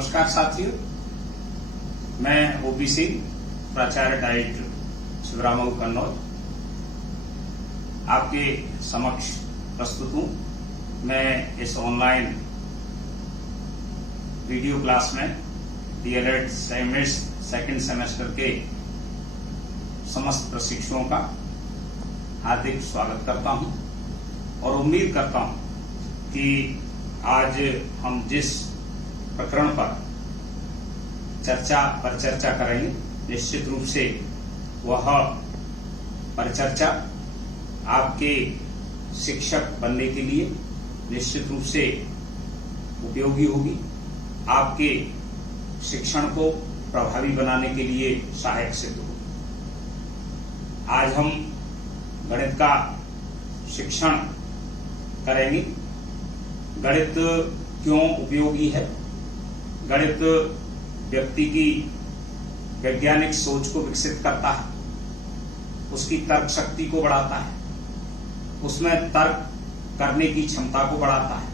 नमस्कार साथियों, मैं ओबीसी प्राचार्य डाइट शिवरामऊ कन्नौज आपके समक्ष प्रस्तुत हूं। मैं इस ऑनलाइन वीडियो क्लास में डीएलएड सेकंड सेमेस्टर के समस्त प्रशिक्षुओं का हार्दिक स्वागत करता हूं और उम्मीद करता हूं कि आज हम जिस प्रकरण पर चर्चा करेंगे, निश्चित रूप से वह परिचर्चा आपके शिक्षक बनने के लिए निश्चित रूप से उपयोगी होगी, आपके शिक्षण को प्रभावी बनाने के लिए सहायक सिद्ध होगी। आज हम गणित का शिक्षण करेंगे। गणित क्यों उपयोगी है? गणित व्यक्ति की वैज्ञानिक सोच को विकसित करता है, उसकी तर्क शक्ति को बढ़ाता है, उसमें तर्क करने की क्षमता को बढ़ाता है,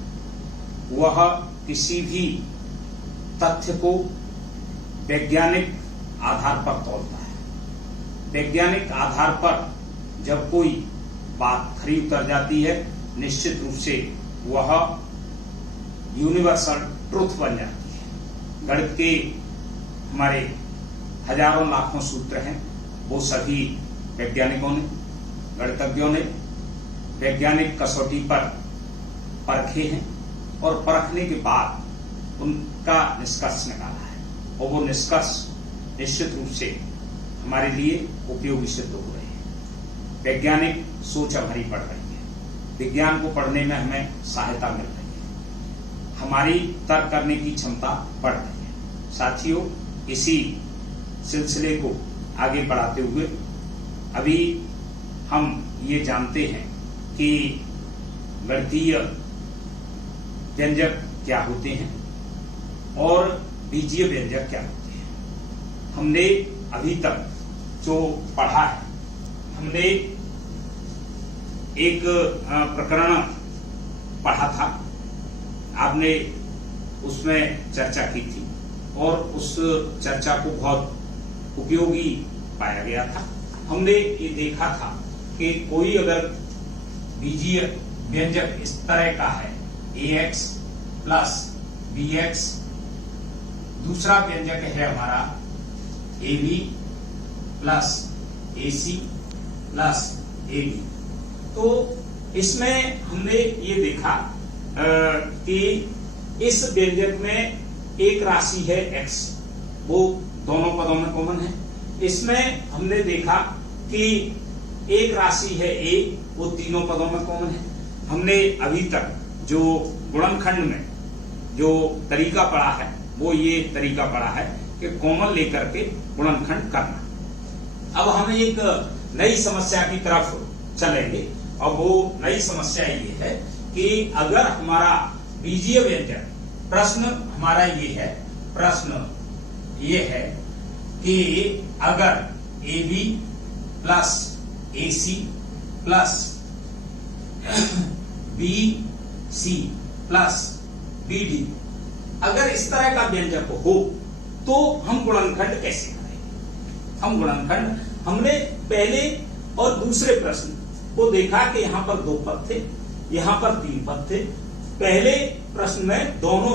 वह किसी भी तथ्य को वैज्ञानिक आधार पर तोलता है। वैज्ञानिक आधार पर जब कोई बात खरी उतर जाती है, निश्चित रूप से वह यूनिवर्सल ट्रुथ बन जाती है। गणित के हमारे हजारों लाखों सूत्र हैं, वो सभी वैज्ञानिकों ने, गणितज्ञों ने वैज्ञानिक कसौटी पर परखे हैं और परखने के बाद उनका निष्कर्ष निकाला है और वो निष्कर्ष निश्चित रूप से हमारे लिए उपयोगी सिद्ध हो रहे हैं। वैज्ञानिक सोच हमारी बढ़ रही है, विज्ञान को पढ़ने में हमें सहायता मिल रही है, हमारी तर्क करने की क्षमता बढ़ रही है। साथियों, इसी सिलसिले को आगे बढ़ाते हुए अभी हम ये जानते हैं कि गणितीय व्यंजक क्या होते हैं और बीजीय व्यंजक क्या होते हैं। हमने अभी तक जो पढ़ा है, हमने एक प्रकरण पढ़ा था, आपने उसमें चर्चा की थी और उस चर्चा को बहुत उपयोगी पाया गया था। हमने ये देखा था कि कोई अगर बीजीय व्यंजक इस तरह का है, ax प्लस bx, दूसरा व्यंजक है हमारा ab plus ac plus ab, तो इसमें हमने ये देखा कि इस व्यंजक में एक राशि है x, वो दोनों पदों में कॉमन है। इसमें हमने देखा कि एक राशि है a, वो तीनों पदों में कॉमन है। हमने अभी तक जो गुणनखंड में जो तरीका पढ़ा है, वो ये तरीका पढ़ा है कि कॉमन लेकर के गुणनखंड करना। अब हम एक नई समस्या की तरफ चलेंगे और वो नई समस्या ये है कि अगर हमारा बीजीय व्यंजक, प्रश्न हमारा ये है, प्रश्न ये है कि अगर AB plus AC plus BC plus BD अगर इस तरह का व्यंजक हो तो हम गुणनखंड कैसे करेंगे? हम गुणनखंड, हमने पहले और दूसरे प्रश्न को देखा कि यहां पर 2 पद थे, यहां पर 3 पद थे। पहले प्रश्न में दोनों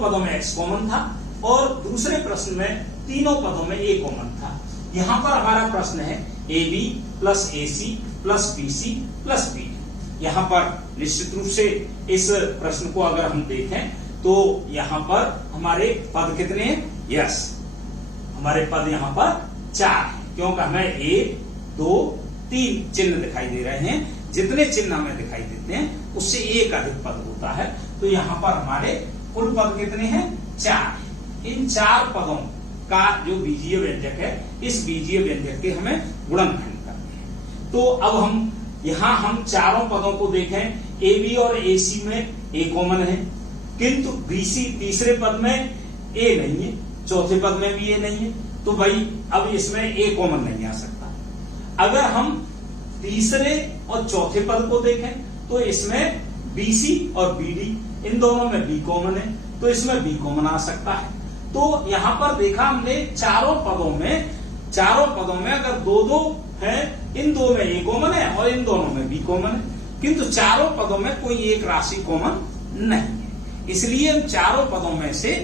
पदों में x कॉमन था और दूसरे प्रश्न में तीनों पदों में a कॉमन था। यहां पर हमारा प्रश्न है AB plus AC plus BC plus BD। यहां पर निश्चित रूप से इस प्रश्न को अगर हम देखें तो यहां पर हमारे पद कितने हैं? यस, हमारे पद यहां पर 4 हैं, क्योंकि हमें 1 2 3 चिन्ह दिखाई दे रहे हैं। जितने चिन्ह हमें दिखाई देते हैं उससे एक अधिक पद होता है, तो यहाँ पर हमारे कुल पद कितने हैं? 4। इन 4 पदों का जो बीजीय व्यंजक है, इस बीजीय व्यंजक के हमें गुणनखंड करने हैं। तो अब हम यहाँ हम चारों पदों को देखें, AB और AC में A कॉमन है, किंतु BC तीसरे पद में A नहीं है, चौथे पद में भी A नहीं है, तो भाई अब इसमें A कॉमन नहीं आ सकता। अगर हम तीसरे और चौथे पद को देखें तो इसमें BC और BD इन दोनों में B कॉमन है, तो इसमें बी कॉमन आ सकता है। तो यहां पर देखा हमने चारों पदों में अगर दो दो है, इन दो में ए कॉमन है और इन दोनों में बी कॉमन है, किंतु चारों पदों में कोई एक राशि कॉमन नहीं है। इसलिए हम चारों पदों में से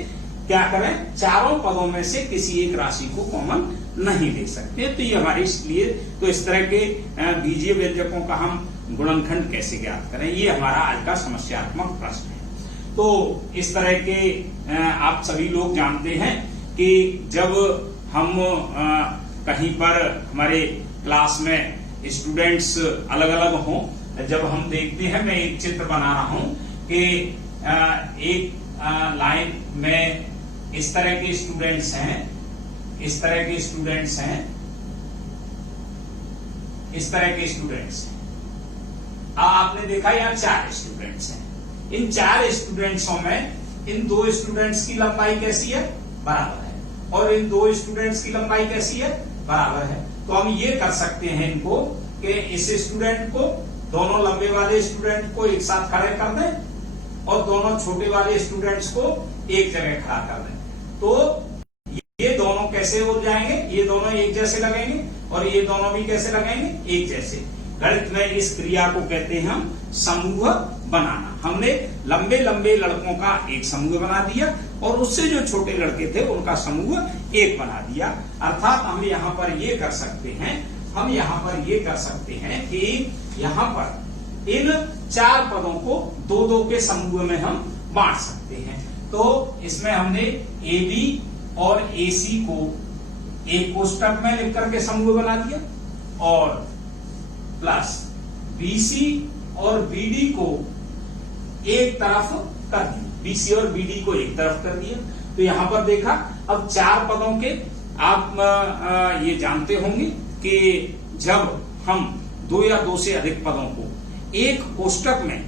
क्या करें, चारों पदों में से किसी एक राशि को कॉमन नहीं ले सकते। तो ये हमारे इसलिए तो इस तरह के बीजीय व्यंजकों का हम गुणनखंड कैसे ज्ञात करें, ये हमारा आज का समस्यात्मक प्रश्न है। तो इस तरह के आप सभी लोग जानते हैं कि जब हम कहीं पर हमारे क्लास में स्टूडेंट्स अलग अलग हों, जब हम देखते हैं, मैं एक चित्र बना रहा हूं कि एक लाइन में इस तरह के स्टूडेंट्स हैं, इस तरह के स्टूडेंट्स हैं, इस तरह के स्टूडेंट्स हैं। आपने देखा यहाँ 4 स्टूडेंट्स हैं। इन 4 स्टूडेंट्सों में इन 2 स्टूडेंट्स की लंबाई कैसी है, बराबर है, और इन 2 स्टूडेंट्स की लंबाई कैसी है, बराबर है। तो हम ये कर सकते हैं इनको कि इस स्टूडेंट को, दोनों लंबे वाले स्टूडेंट को एक साथ खड़े कर दें और दोनों छोटे वाले स्टूडेंट्स को एक जगह खड़ा कर दें। तो ये दोनों कैसे हो जाएंगे, ये दोनों एक जैसे लगेंगे और ये दोनों भी कैसे लगेंगे, एक जैसे। गणित में इस क्रिया को कहते हैं हम समूह बनाना। हमने लंबे लंबे लड़कों का एक समूह बना दिया और उससे जो छोटे लड़के थे उनका समूह एक बना दिया। अर्थात हम यहाँ पर ये कर सकते हैं, हम यहाँ पर ये कर सकते हैं कि यहाँ पर इन 4 पदों को 2-2 के समूह में हम बांट सकते हैं। तो इसमें हमने ए बी और ए सी को एक कोष्टक में लिख करके समूह बना दिया और प्लस बी सी और बी डी को एक तरफ कर दिया, बी सी और बी डी को एक तरफ कर दिया। तो यहां पर देखा, अब 4 पदों के आप ये जानते होंगे कि जब हम 2 या 2 से अधिक पदों को एक कोष्टक में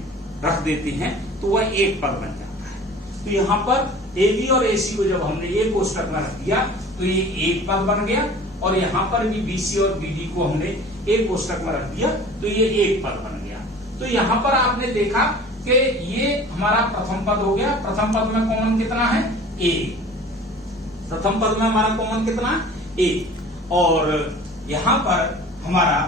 रख देते हैं तो वह एक पद बन जाता है। तो यहां पर ए बी और ए सी को जब हमने एक कोष्टक में रख दिया तो ये एक पद बन गया, और यहां पर भी बी सी और बी डी को हमने एक कोष्टक में रख दिया तो ये एक पद बन गया। तो यहां पर आपने देखा कि ये हमारा प्रथम पद हो गया। प्रथम पद में कॉमन कितना है, ए। प्रथम पद में हमारा कॉमन कितना, ए। और यहां पर हमारा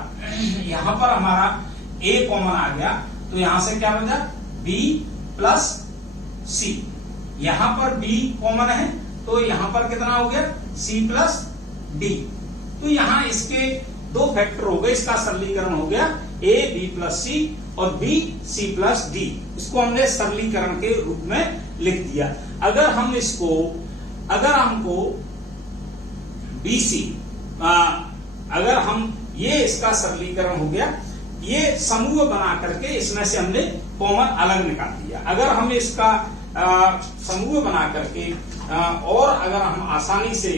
ए कॉमन आ गया। तो यहां से क्या बचा, बी प्लस सी। यहां पर बी कॉमन है तो यहां पर कितना हो गया, सी प्लस डी। तो यहां इसके 2 फैक्टर हो गए, इसका सरलीकरण हो गया ए बी प्लस सी और बी सी प्लस डी। इसको हमने सरलीकरण के रूप में लिख दिया। अगर हमको बी सी, अगर हम ये इसका सरलीकरण हो गया, ये समूह बना करके इसमें से हमने कॉमन अलग निकाल दिया। अगर हम इसका समूह बना करके और अगर हम आसानी से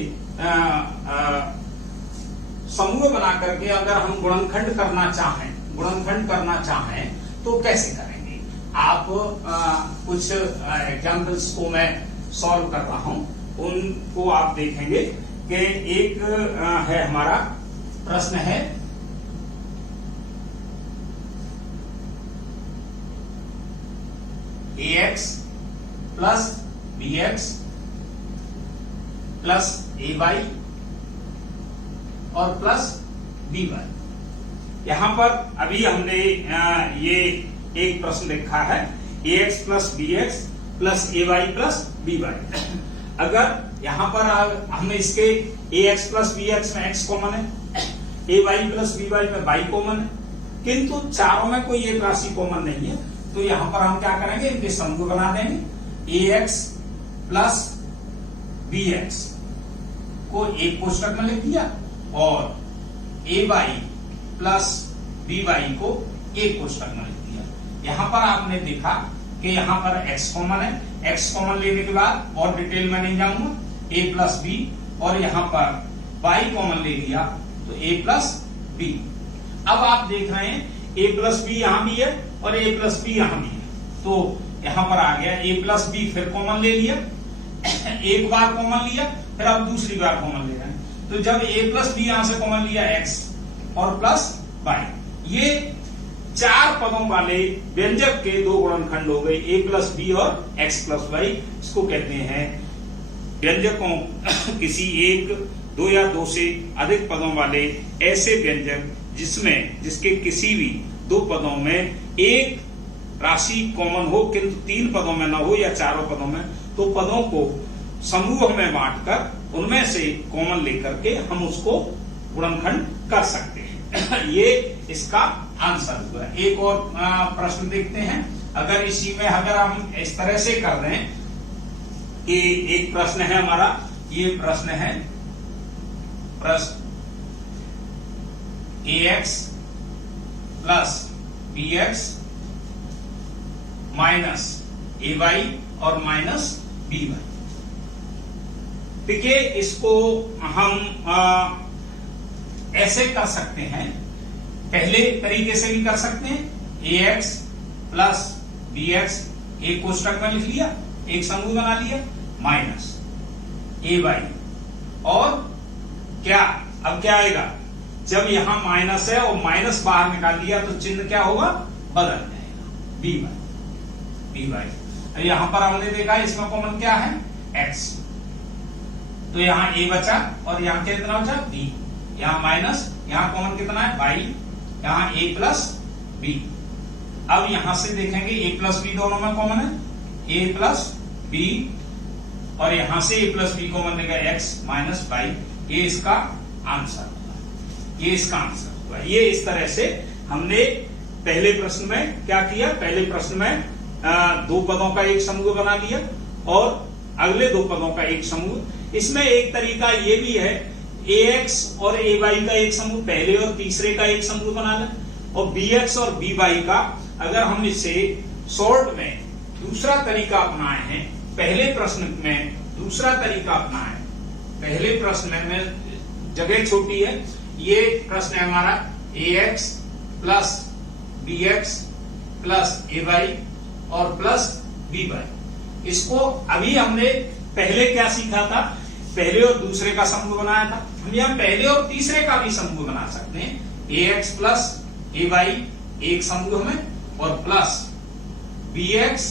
समूह बना करके अगर हम गुणनखंड करना चाहें तो कैसे करेंगे। आप कुछ एग्जाम्पल्स को मैं सॉल्व कर रहा हूं, उनको आप देखेंगे कि एक है हमारा प्रश्न है ax plus bx plus ay और प्लस by। यहां पर अभी हमने ये एक प्रश्न लिखा है ax plus bx plus ay plus by। अगर यहां पर हमने इसके ax प्लस bx में x कॉमन है, ay प्लस by में y कॉमन है, किंतु चारों में कोई एक राशि कॉमन नहीं है। तो यहां पर हम क्या करेंगे, इनके समूह बना देंगे। ax प्लस bx को एक कोष्टक में लिख दिया और ay प्लस by को एक कोष्टक में लिख दिया। यहां पर आपने देखा कि यहां पर x कॉमन है, x कॉमन लेने के बाद और डिटेल में नहीं जाऊंगा, a प्लस b, और यहां पर y कॉमन ले लिया तो a प्लस b। अब आप देख रहे हैं a प्लस b यहां भी है और a प्लस b यहां भी है। तो यहां पर आ गया a प्लस b, फिर कॉमन ले लिया, एक बार कॉमन लिया, फिर अब दूसरी बार कॉमन ले रहे हैं। तो जब a प्लस b यहां से कॉमन लिया x और प्लस y, ये 4 पदों वाले व्यंजक के 2 गुणनखंड हो गए, a प्लस b और x प्लस y। इसको कहते हैं व्यंजकों किसी एक, दो या दो से अधिक पदों वाले ऐसे व्यंजक जिसके किसी भी दो पदों में एक राशि कॉमन हो किंतु तीन पदों में न हो या चारों पदों में, तो पदों को समूह में बांटकर उनमें से कॉमन लेकर के हम उसको गुणनखंड कर सकते हैं। ये इसका आंसर हुआ। एक और प्रश्न देखते हैं। अगर इसी में अगर हम इस तरह से कर दें कि एक प्रश्न है हमारा, ये प्रश्न है प्रश्न ax plus bx minus ay और माइनस by। देखिए इसको हम ऐसे कर सकते हैं, पहले तरीके से भी कर सकते हैं। ax प्लस bx एक कोष्टक में लिख लिया, एक समूह बना लिया, माइनस ay और क्या, अब क्या आएगा, जब यहां माइनस है और माइनस बाहर निकाल लिया तो चिन्ह क्या होगा, बदल जाएगा, by। यहां पर हमने देखा इसमें कॉमन क्या है, x, तो यहां a बचा और यहां कितना बचा, b, यहां माइनस, यहां कॉमन कितना है, y, यहां a प्लस b। अब यहां से देखेंगे a प्लस b दोनों में कॉमन है, a प्लस b और यहां से a प्लस b कॉमन लेगा x माइनस y। ये इसका आंसर हुआ, ये इसका आंसर हुआ। ये इस तरह से हमने पहले प्रश्न में क्या किया, पहले प्रश्न में दो पदों का एक समूह बना लिया और अगले दो पदों का एक समूह। इसमें एक तरीका ये भी है, ax और ay का एक समूह पहले और तीसरे का एक समूह बना लें, और bx और by का अगर हम इसे शॉर्ट में दूसरा तरीका अपनाए हैं, पहले प्रश्न में दूसरा तरीका अपनाए, पहले प्रश्न में जगह छोटी है, ये प्रश्न है हमारा ax plus bx plus ay और प्लस by। इसको अभी हमने पहले क्या सीखा था, पहले और दूसरे का समूह बनाया था, हम यहाँ पहले और तीसरे का भी समूह बना सकते हैं। ax प्लस ay एक समूह में और प्लस bx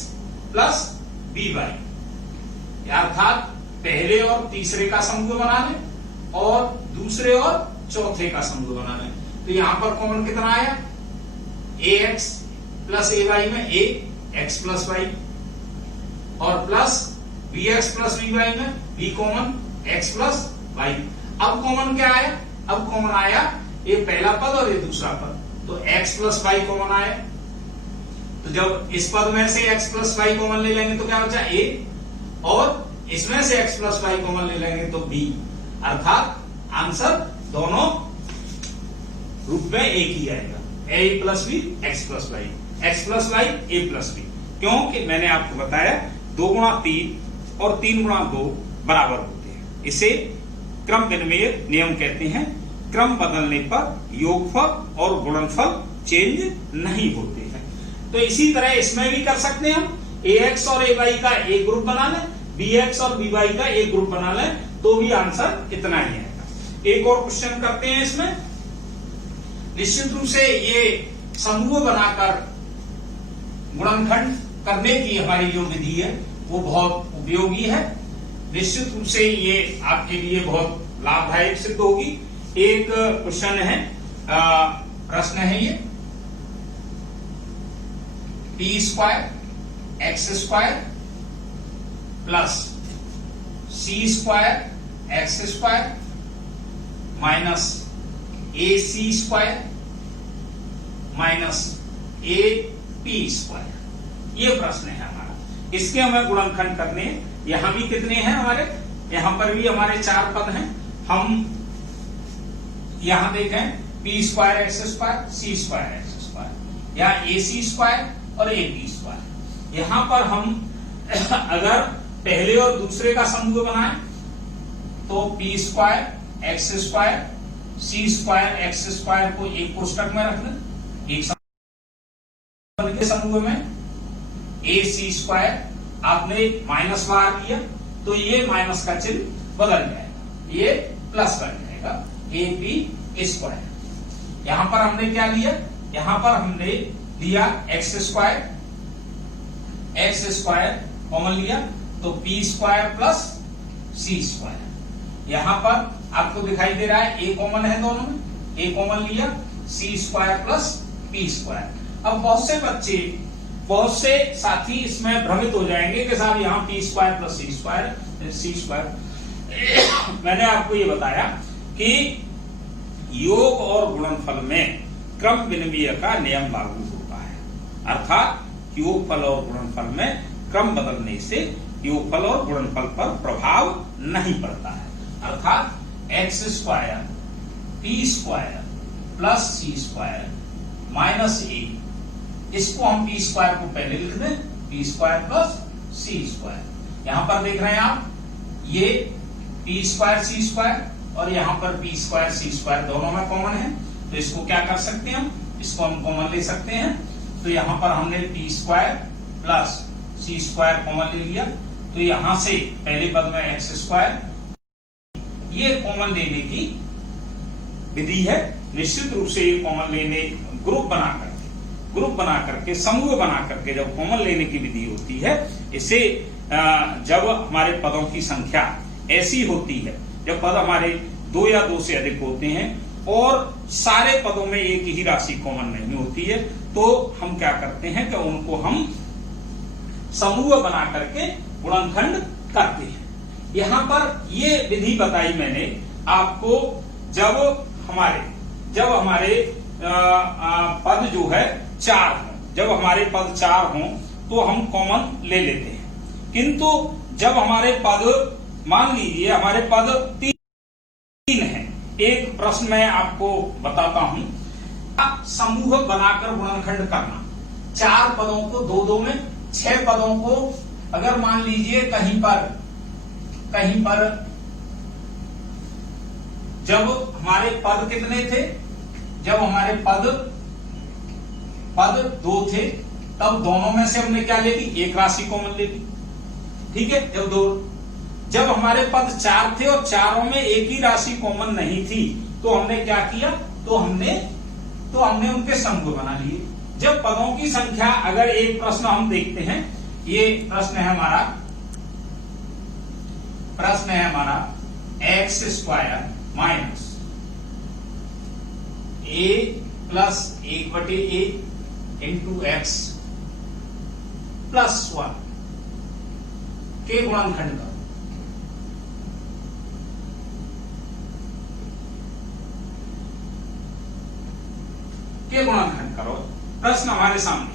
प्लस by, अर्थात पहले और तीसरे का समूह बना लें और दूसरे और चौथे का समूह बना लें। तो यहां पर कॉमन कितना आया, ax प्लस ay में a x प्लस y और प्लस bx प्लस by में b common x plus y। अब कॉमन क्या आया, अब कॉमन आया ये पहला पद और ये दूसरा पद, तो x प्लस y कॉमन आया। तो जब इस पद में से x प्लस y कॉमन ले लेंगे तो क्या बचा, a, और इसमें से x प्लस y कॉमन ले लेंगे तो b, अर्थात आंसर दोनों रूप में एक ही आएगा, a plus b x plus y, x plus y a plus b। क्योंकि मैंने आपको बताया 2 गुणा 3 और 3 गुणा 2 बराबर होते हैं। इसे क्रम विनिमय नियम कहते हैं। क्रम बदलने पर योगफल और गुणनफल चेंज नहीं होते हैं। तो इसी तरह इसमें भी कर सकते हैं हम, ax और ay का एक ग्रुप बना लें, bx और by का एक ग्रुप बना लें, तो भी आंसर इतना ही आएगा। एक और क्वेश्चन करते हैं इसमें। निश्चित रूप से ये समूह बनाकर गुणनखंड करने की हमारी जो विधि है वो बहुत उपयोगी है। निश्चित रूप से ये आपके लिए बहुत लाभदायक सिद्ध होगी। एक क्वेश्चन है, प्रश्न है ये, p square x square plus c square x square minus ac square minus ap square, ये प्रश्न है हमारा। इसके हमें गुणनखंड करने हैं। यहां भी कितने हैं हमारे, यहां पर भी हमारे 4 पद हैं। हम यहां देखें p square x square, c square x square, या ac स्क्वायर और ap स्क्वायर। यहां पर हम अगर पहले और दूसरे का समूह बनाएं तो p square x square c square x square को एक कोष्टक में रख लें, एक समूह में ac स्क्वायर आपने माइनस बाहर किया तो ये माइनस का चिन्ह बदल जाएगा, ये प्लस बन जाएगा, ap स्क्वायर। यहां पर हमने क्या लिया, यहां पर हमने लिया एक्स स्क्वायर कॉमन लिया तो P square plus c square. यहां पर आपको दिखाई दे रहा है ए कॉमन है दोनों में, ए कॉमन लिया, सी स्क्वायर प्लस पी स्क्वायर। अब बहुत से साथी इसमें भ्रमित हो जाएंगे कि साहब यहाँ P square plus c square. मैंने आपको ये बताया कि योग और गुणनफल में क्रम विनिमय का नियम लागू होता है, अर्थात योगफल और गुणनफल में क्रम बदलने से योगफल और गुणनफल पर प्रभाव नहीं पड़ता है। अर्थात x square p square plus c square minus a, इसको हम पी स्क्वायर को पहले लिख दें, p square plus c square. यहां पर देख रहे हैं आप, ये पी स्क्वायर सी स्क्वायर और यहां पर पी स्क्वायर सी स्क्वायर दोनों में कॉमन है, तो इसको क्या कर सकते हैं हम, इसको हम कॉमन ले सकते हैं। तो यहां पर हमने P square plus c square common ले लिया, तो यहां से पहले पद में एक्स स्क्वायर, ये कॉमन लेने की विधि है। निश्चित रूप से ये कॉमन लेने ग्रुप बना करके समूह बना करके जब कॉमन लेने की विधि होती है, इसे जब हमारे पदों की संख्या ऐसी होती है, जब पद हमारे 2 या 2 से अधिक होते हैं और सारे पदों में एक ही राशि कॉमन नहीं होती है, तो हम क्या करते हैं कि उनको हम समूह बना करके गुणनखंड करते हैं। यहां पर ये विधि बताई मैंने आपको, जब हमारे पद जो है 4 हों, जब हमारे पद 4 हों तो हम कॉमन ले लेते हैं, किंतु जब हमारे पद, मान लीजिए हमारे पद 3 हैं, एक प्रश्न मैं आपको बताता हूं, समूह बनाकर गुणनखंड करना, 4 पदों को 2-2 में, 6 पदों को अगर मान लीजिए कहीं पर जब हमारे पद कितने थे, जब हमारे पद 2 थे, तब दोनों में से हमने क्या ले ली, एक राशि कॉमन ले ली, ठीक है। जब हमारे पद 4 थे और चारों में एक ही राशि कॉमन नहीं थी, तो हमने क्या किया, तो हमने उनके समूह बना लिए। जब पदों की संख्या, अगर एक प्रश्न हम देखते हैं, ये प्रश्न है हमारा x square minus a plus 1/a into x plus 1 के गुणनखंड करो। प्रश्न हमारे सामने।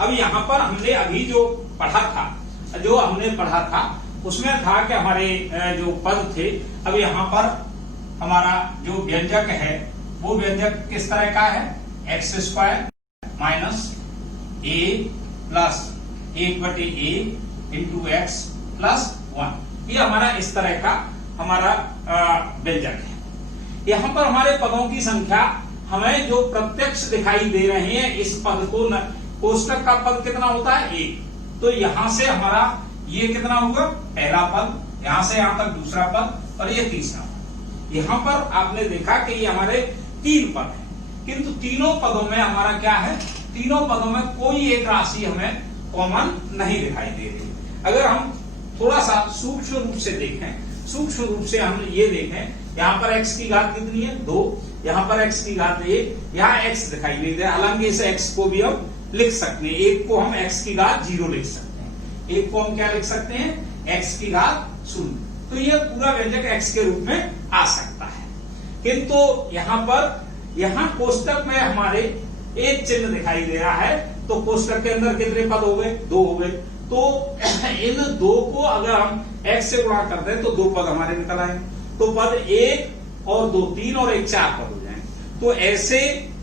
अब यहां पर हमने अभी जो हमने पढ़ा था उसमें था कि हमारे जो पद थे, अब यहां पर हमारा जो व्यंजक है वो व्यंजक किस तरह का है, x square minus a plus 1/a into x plus 1, ये हमारा इस तरह का हमारा व्यंजक है। यहां पर हमारे पदों की संख्या हमें जो प्रत्यक्ष दिखाई दे रहे हैं, इस पद को, कोष्टक का पद कितना होता है 1, तो यहां से हमारा ये कितना होगा, पहला पद, यहां से यहां तक दूसरा पद और ये तीसरा पद। यहां पर आपने देखा कि ये हमारे 3 पद हैं, किंतु तीनों पदों में हमारा क्या है, तीनों पदों में कोई एक राशि हमें कॉमन नहीं दिखाई दे रही। अगर हम थोड़ा सा सूक्ष्म रूप से देखें, सूक्ष्म रूप से हम ये देखें, यहाँ पर x की घात कितनी है 2, यहाँ पर x की घात 1, यहाँ x दिखाई नहीं दे, हालांकि इस x को भी हम लिख सकते हैं, एक को हम x की घात 0 लिख सकते हैं, एक को हम क्या लिख सकते हैं, x की घात 0, तो ये पूरा व्यंजक x के रूप में आ सकता है। किंतु यहाँ कोष्टक में हमारे एक चिन्ह दिखाई दे रहा है, तो कोष्टक के अंदर कितने पद हो गए, 2 हो गए, तो इन 2 को अगर हम x से गुणा करते हैं तो 2 पद हमारे निकल आए, तो पद 1 और 2 3 और 1 4 पद हो जाएं। तो ऐसे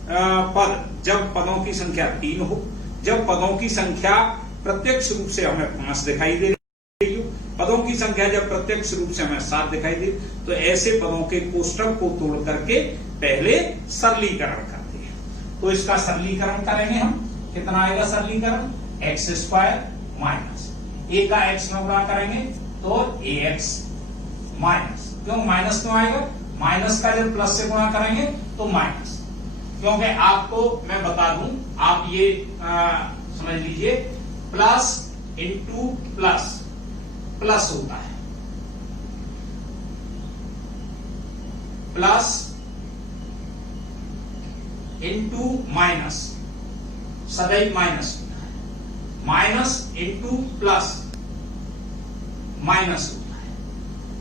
पद, जब पदों की संख्या 3 हो, जब पदों की संख्या प्रत्यक्ष रूप से हमें 5 दिखाई दे रही हो, पदों की संख्या जब प्रत्यक्ष रूप से हमें 7 दिखाई दे, तो ऐसे पदों के कोष्टक को तोड़ करके पहले सरलीकरण करते हैं। तो इसका सरलीकरण करेंगे हम, कितना आएगा सरलीकरण, एक्स स्क्वायर माइनस ए का एक्स में गुणा करेंगे तो ए एक्स माइनस, क्यों माइनस क्यों आएगा, माइनस का जब प्लस से गुणा करेंगे तो माइनस, क्योंकि आपको मैं बता दूं, आप ये समझ लीजिए, प्लस इंटू प्लस प्लस होता है, प्लस इंटू माइनस, सदैव माइनस होता है, माइनस इंटू प्लस माइनस होता है,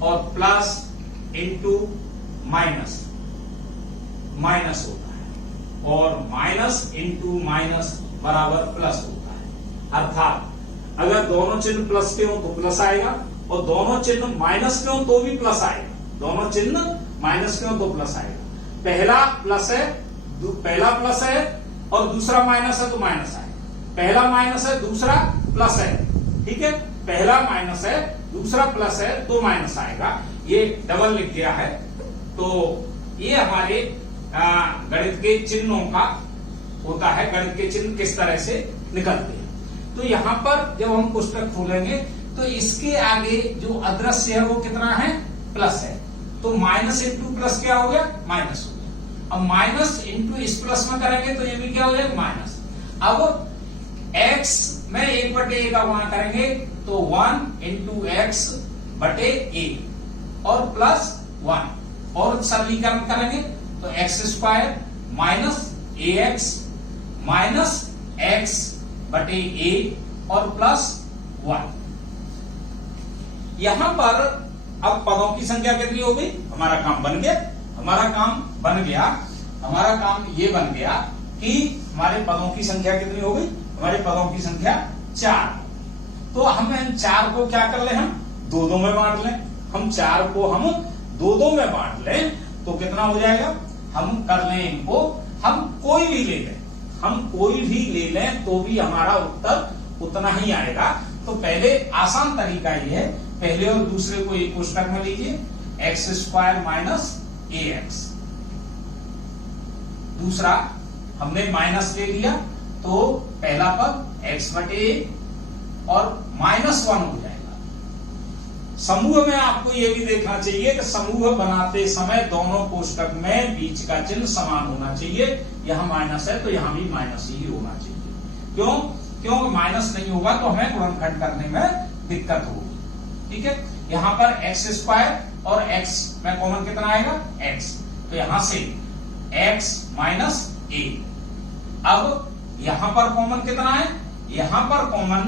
और प्लस इंटू माइनस माइनस होता है, और माइनस इंटू माइनस बराबर प्लस होता है। अर्थात अगर दोनों चिन्ह प्लस के हो तो प्लस आएगा, और दोनों चिन्ह माइनस के हो तो भी प्लस आएगा, दोनों चिन्ह माइनस के हो तो प्लस आएगा। पहला प्लस है और दूसरा माइनस है तो माइनस आएगा, पहला माइनस है दूसरा प्लस है, ठीक है, पहला माइनस है दूसरा प्लस है तो माइनस आएगा, ये डबल लिख दिया है। तो ये हमारे गणित के चिन्हों का होता है, गणित के चिन्ह किस तरह से निकलते हैं। तो यहां पर जब हम पुस्तक खोलेंगे तो इसके आगे जो अदृश्य है वो कितना है, प्लस है, तो माइनस इंटू प्लस क्या हो गया, माइनस हो गया। अब माइनस इंटू इस प्लस में करेंगे तो ये भी क्या हो जाएगा, माइनस। अब x में 1/a का गुणा करेंगे तो 1 इंटू एक्स बटे a और प्लस 1, और सरलीकरण करेंगे तो x square minus ax minus x बटे a और प्लस 1। यहां पर अब पदों की संख्या कितनी हो गई, हमारा काम बन गया, हमारा काम ये बन गया कि हमारे पदों की संख्या कितनी हो गई, हमारे पदों की संख्या 4। तो हम इन 4 को क्या कर ले, हम 2-2 में बांट लें, हम 4 को हम 2-2 में बांट लें तो कितना हो जाएगा, हम कर लें इनको, हम कोई भी ले लें तो भी हमारा उत्तर उतना ही आएगा। तो पहले आसान तरीका ये है, पहले और दूसरे को एक कोष्टक में लीजिए, एक्स स्क्वायर माइनस ए एक्स, दूसरा हमने माइनस ले लिया तो पहला पद एक्स बटे और माइनस 1 हो जाएगा। समूह में आपको यह भी देखना चाहिए कि समूह बनाते समय दोनों कोष्टक में बीच का चिन्ह समान होना चाहिए, यहां माइनस है तो यहां भी माइनस ही होना चाहिए। क्योंकि माइनस नहीं होगा तो हमें गुणनखंड करने में दिक्कत होगी, ठीक है। यहां पर एक्स स्क्वायर और एक्स में कॉमन कितना आएगा, एक्स, तो यहां से एक्स माइनस ए। अब यहां पर कॉमन कितना है, यहां पर कॉमन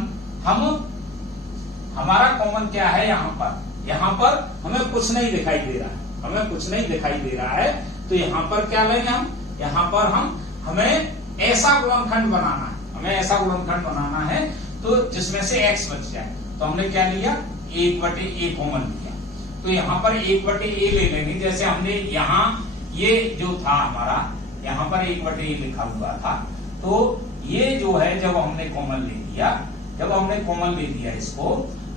हमारा कॉमन क्या है, यहां पर हमें कुछ नहीं दिखाई दे रहा है, तो यहां पर क्या लेंगे हम, यहां पर हमें ऐसा गुणनखंड बनाना है तो जिसमें से x बच जाए। तो हमने क्या लिया, 1/a कॉमन लिया, तो यहां पर 1/a ले लेंगे। जैसे हमने यहां ये जो था हमारा, यहां पर 1/a लिखा हुआ था, तो ये जो है जब हमने कॉमन ले लिया इसको,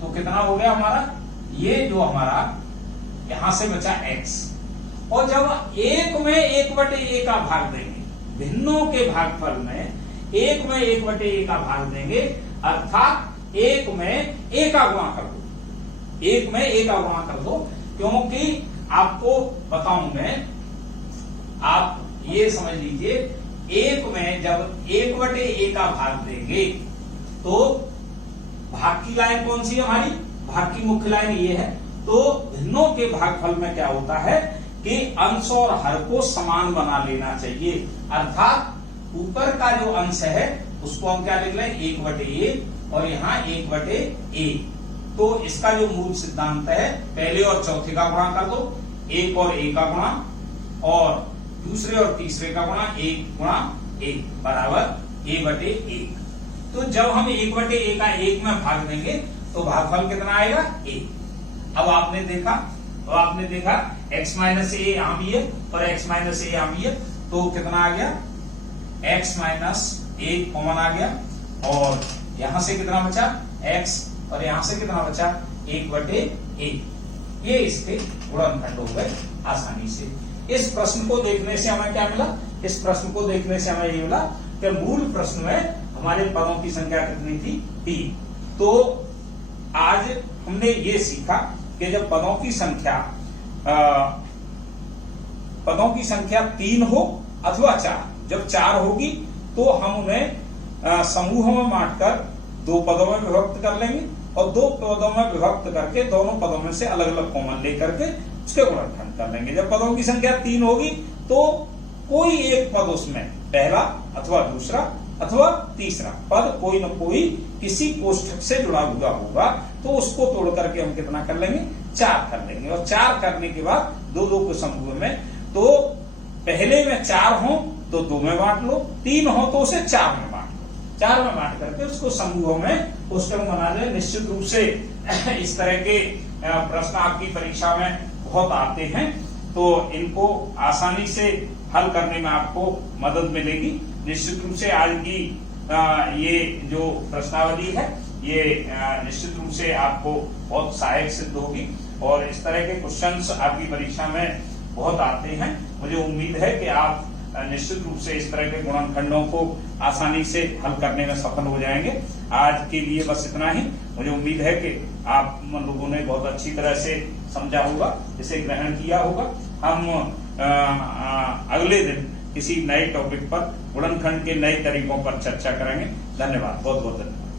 तो कितना हो गया हमारा, ये जो हमारा यहां से बचा x, और जब 1 में 1/a का भाग देंगे, भिन्नों के भागफल में 1 में 1/a का भाग देंगे, अर्थात 1 में a का गुणा कर दो, क्योंकि आपको बताऊं मैं, आप ये समझ लीजिए, 1 में जब 1/a का भाग देंगे तो भाग की लाइन कौन सी है हमारी, भाग की मुख्य लाइन ये है। तो भिन्नों के भागफल में क्या होता है कि अंश और हर को समान बना लेना चाहिए, अर्थात ऊपर का जो अंश है उसको हम क्या लिख लें, 1/a, और यहाँ 1/a। तो इसका जो मूल सिद्धांत है, पहले और चौथे का गुणा कर दो, 1 और a का गुणा, और दूसरे और तीसरे का गुणा 1 गुणा 1 बराबर a/1। तो जब हम 1/a का 1 में भाग देंगे तो भागफल कितना आएगा, a। अब आपने देखा x माइनस a यहां भी है और x माइनस a यहां भी है, तो कितना आ गया, x माइनस a कॉमन आ गया, और यहां से कितना बचा, x, और यहां से कितना बचा, 1/a। ये इसके गुणनखंड हो गए आसानी से। इस प्रश्न को देखने से हमें क्या मिला, ये मिला कि मूल प्रश्न में हमारे पदों की संख्या कितनी थी, 3। तो आज हमने ये सीखा कि जब पदों की संख्या 3 हो अथवा 4, जब 4 होगी तो हम उन्हें समूह में बांटकर 2 पदों में विभक्त कर लेंगे, और दो पदों में विभक्त करके दोनों पदों में से अलग अलग कॉमन लेकर के उसके गुणनखंड कर लेंगे। जब पदों की संख्या 3 होगी तो कोई एक पद उसमें पहला अथवा दूसरा अथवा तीसरा पद कोई न कोई किसी कोष्ठक से जुड़ा हुआ होगा, तो उसको तोड़ करके हम कितना कर लेंगे, 4 कर लेंगे। और 4 करने के बाद दो दो के समूह में, तो पहले में 4 हो तो 2 में बांट लो, 3 हो तो उसे 4 में बांट लो, 4 में बांट करके उसको समूहों में कोष्ठक बना ले। निश्चित रूप से इस तरह के प्रश्न आपकी परीक्षा में बहुत आते हैं, तो इनको आसानी से हल करने में आपको मदद मिलेगी। निश्चित रूप से आज की ये जो प्रश्नावली है ये निश्चित रूप से आपको बहुत सहायक सिद्ध होगी, और इस तरह के क्वेश्चंस आपकी परीक्षा में बहुत आते हैं। मुझे उम्मीद है कि आप निश्चित रूप से इस तरह के गुणनखंडों को आसानी से हल करने में सफल हो जाएंगे। आज के लिए बस इतना ही। मुझे उम्मीद है कि आप लोगों ने बहुत अच्छी तरह से समझा होगा, इसे ग्रहण किया होगा। हम अगले दिन किसी नए टॉपिक पर गुणनखंड के नए तरीकों पर चर्चा करेंगे। धन्यवाद, बहुत बहुत धन्यवाद।